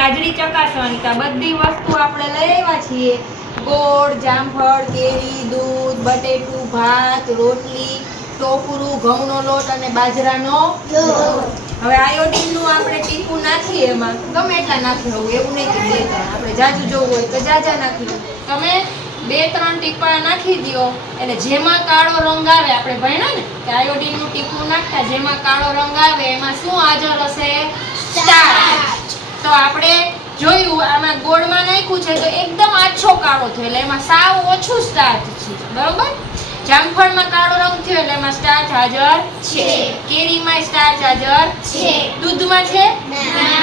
હાજરી ચકાસવાની. તો બધી વસ્તુ આપણે લઈ આવ્યા છીએ. ગોળ, જામફળ, કેરી, દૂધ, બટેટું, ભાત, રોટલી, ટોપરું, ઘઉંનો લોટ અને બાજરાનો લોટ. હવે આયોડીનનું આપણે ટીપું નાખીએ, એમાં ગમે એટલા નાખી હોવું એવું નહીં કે 2-3. આપણે જાજુ જોવું હોય તો જાજા નાખી. તમે 2-3 ટીપા નાખી દો એટલે જેમાં કાળો રંગ આવે, આપણે ભણ્યા ને કે આયોડીનનું ટીપું નાખતા જેમાં કાળો રંગ આવે એમાં શું હાજર હશે? સ્ટાર્ચ. તો આપણે જોયું આમાં ગોળમાં નાખ્યું છે તો એકદમ આછો કાળો થયો એટલે એમાં સાવ ઓછું સ્ટાર્ચ છે, બરોબર. જામફળમાં કાળો રંગ થયો એટલે એમાં સ્ટાર્ચ હાજર છે. કેરીમાં સ્ટાર્ચ હાજર છે. દૂધમાં છે?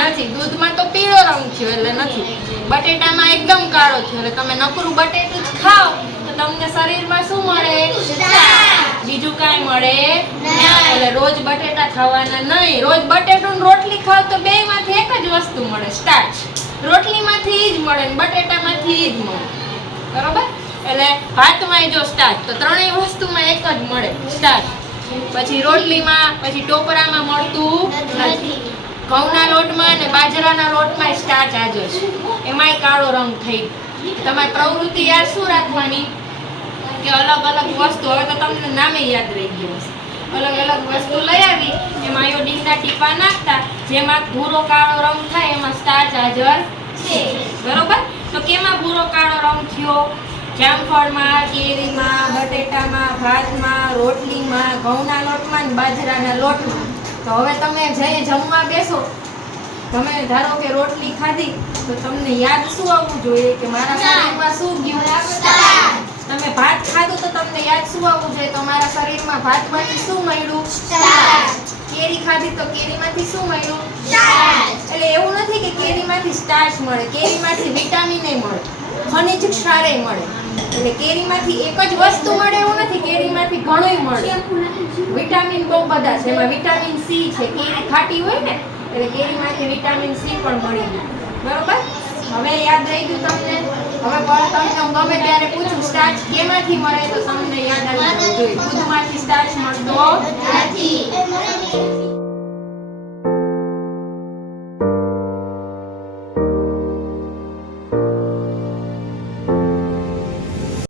નથી. દૂધમાં તો પીળો રંગ થયો એટલે નથી. બટેટામાં એકદમ કાળો થયો એટલે તમે નકરું બટેટું જ ખાઓ તો તમને શરીરમાં શું મળે? સ્ટાર્ચ. બીજું કાંઈ મળે નહીં. એટલે રોજ બટેટા ખાવાના નહીં. રોજ બટેટું ને રોટલી ખાવ તો બેયમાંથી એક જ વસ્તુ મળે, સ્ટાર્ચ. રોટલીમાંથી જ મળે ને બટેટામાંથી જ મળે, બરોબર. એટલે ભાતમાં જો સ્ટાર્ચ, તો ત્રણેય વસ્તુમાં એક જ મળે, સ્ટાર્ચ. પછી રોટલીમાં, પછી ટોપરામાં મળતું નથી. ઘઉંના લોટમાં અને બાજરાના લોટમાં સ્ટાર્ચ હાજર છે, એમાંય કાળો રંગ થઈ. તમારી પ્રવૃત્તિ યાદ શું રાખવાની કે અલગ અલગ વસ્તુ, હવે તો તમને નામે યાદ રહી ગયું હશે. અલગ અલગ વસ્તુ લઈ આવી, એમાં આયોડીનના ટીપા નાખતા, જેમાં ભૂરો કાળો રંગ થાય એમાં સ્ટાર્ચ હાજર છે, બરોબર. તો કેમાં ભૂરો કાળો રંગ થયો? જામફળમાં, કેરીમાં, બટેટામાં, ભાતમાં, રોટલીમાં, ઘઉંના લોટમાં અને બાજરાના લોટમાં. તો હવે તમે જઈ જમવા બેસો, તમે ધારો કે રોટલી ખાધી તો તમને યાદ શું આવવું જોઈએ કે મારા શરીરમાં શું ગયું? સ્ટાર્ચ. તમે ભાત ખાધું તો તમને યાદ શું આવવું જોઈએ? તો મારા શરીરમાં ભાતમાંથી શું મળ્યું? સ્ટાર્ચ. કેરી ખાધી તો કેરીમાંથી શું મળ્યું? સ્ટાર્ચ. એટલે એવું નથી કે કેરીમાંથી સ્ટાર્ચ મળે, કેરીમાંથી વિટામિન મળે, ખનિજ ક્ષારેય મળે. એટલે કેરીમાંથી એક જ વસ્તુ મળે એવું નથી, કેરીમાંથી ઘણુંય મળે. વિટામિન બહુ બધા છે, એમાં વિટામિન સી છે. કેરી ખાટી હોય ને એટલે કેરીમાંથી વિટામિન સી પણ મળી ગયું, બરોબર. હવે યાદ રહી ગયું તમને? હવે તમને હું ગમે ત્યારે પૂછું સ્ટાર્ચ કેમાંથી મળે તો તમને યાદ આવી જવું જોઈએ. દૂધમાંથી સ્ટાર્ચ મળતો નથી.